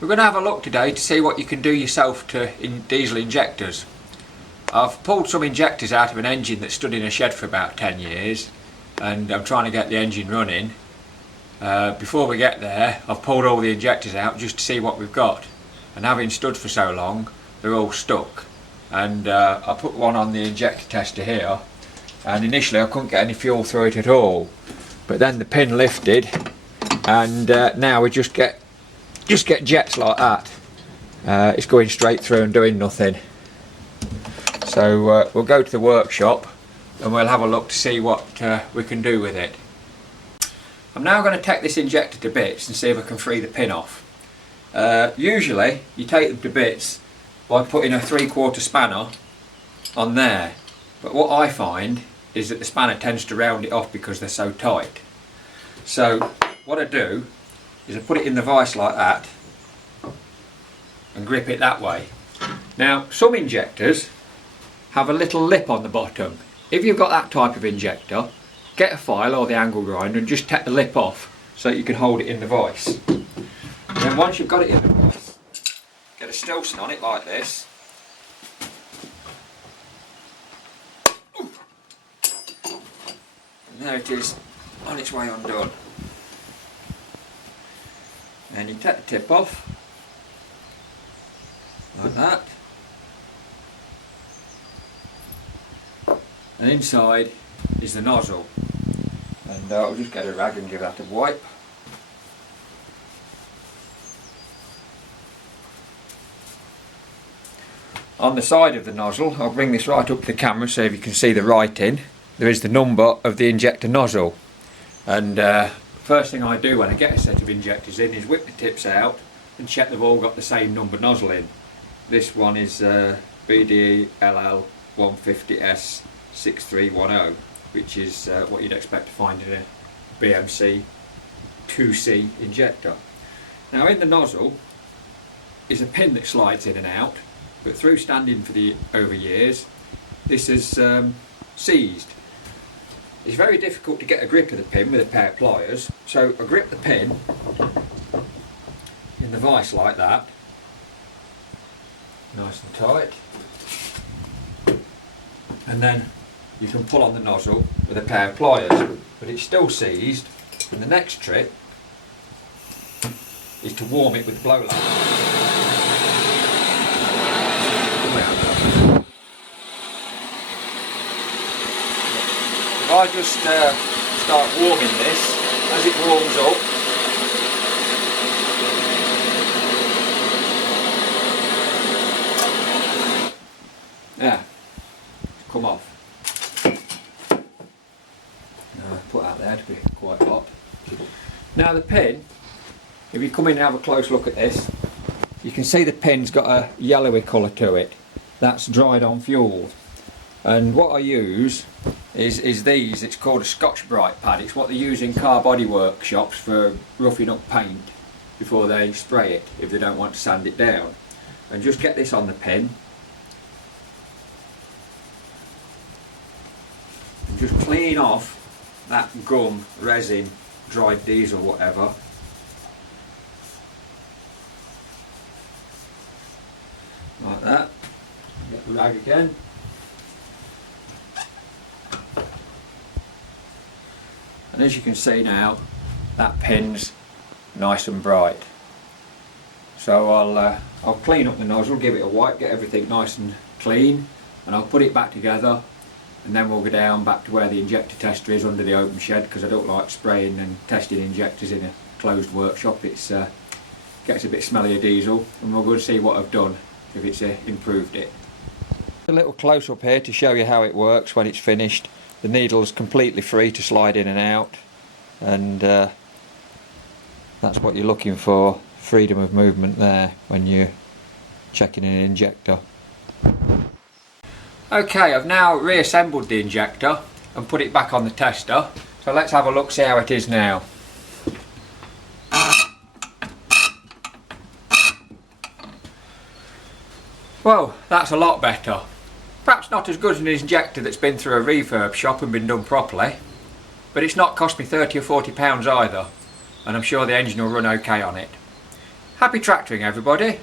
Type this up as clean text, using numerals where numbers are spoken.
We're going to have a look today to see what you can do yourself to diesel injectors. I've pulled some injectors out of an engine that stood in a shed for about 10 years and I'm trying to get the engine running. Before we get there, I've pulled all the injectors out just to see what we've got, and having stood for so long they're all stuck, and I put one on the injector tester here, and initially I couldn't get any fuel through it at all, but then the pin lifted and now we just get jets like that. It's going straight through and doing nothing. So we'll go to the workshop and we'll have a look to see what we can do with it. I'm now going to take this injector to bits and see if I can free the pin off. Usually you take them to bits by putting a 3/4 spanner on there, but what I find is that the spanner tends to round it off because they're so tight. So what I do is I put it in the vise like that and grip it that way. Now some injectors have a little lip on the bottom. If you've got that type of injector, get a file or the angle grinder and just take the lip off so that you can hold it in the vise. And then once you've got it in the vise, get a Stilson on it like this. And there it is, on its way undone. And you take the tip off, like that. And inside is the nozzle. And I'll just get a rag and give that a wipe. On the side of the nozzle, I'll bring this right up to the camera so if you can see the writing, there is the number of the injector nozzle. And first thing I do when I get a set of injectors in is whip the tips out and check they've all got the same number nozzle in. This one is BDLL 150S 6310, which is what you'd expect to find in a BMC 2C injector. Now in the nozzle is a pin that slides in and out, but through standing for over years this is seized. It's very difficult to get a grip of the pin with a pair of pliers, so I grip the pin in the vise like that, nice and tight, and then you can pull on the nozzle with a pair of pliers, but it's still seized, and the next trick is to warm it with the blow lamp. If I just start warming this, as it warms up, yeah, come off. Put out there to be quite hot. Now the pin, if you come in and have a close look at this, you can see the pin's got a yellowy colour to it. That's dried on fuel. And what I use is these, it's called a Scotch Brite pad. It's what they use in car body workshops for roughing up paint before they spray it if they don't want to sand it down. And just get this on the pin and just clean off that gum, resin, dried diesel, whatever. Like that. Get the rag again. And as you can see now, that pin's nice and bright. So I'll clean up the nozzle, give it a wipe, get everything nice and clean, and I'll put it back together. And then we'll go down back to where the injector tester is under the open shed, because I don't like spraying and testing injectors in a closed workshop. It gets a bit smelly of diesel, and we'll go and see what I've done, if it's improved it. A little close up here to show you how it works when it's finished. The needle's completely free to slide in and out, and that's what you're looking for, freedom of movement there when you're checking an injector. Okay, I've now reassembled the injector and put it back on the tester, so let's have a look, see how it is now. Well, that's a lot better. Perhaps not as good as an injector that's been through a refurb shop and been done properly, but it's not cost me £30 or £40 either, and I'm sure the engine will run okay on it. Happy tractoring everybody.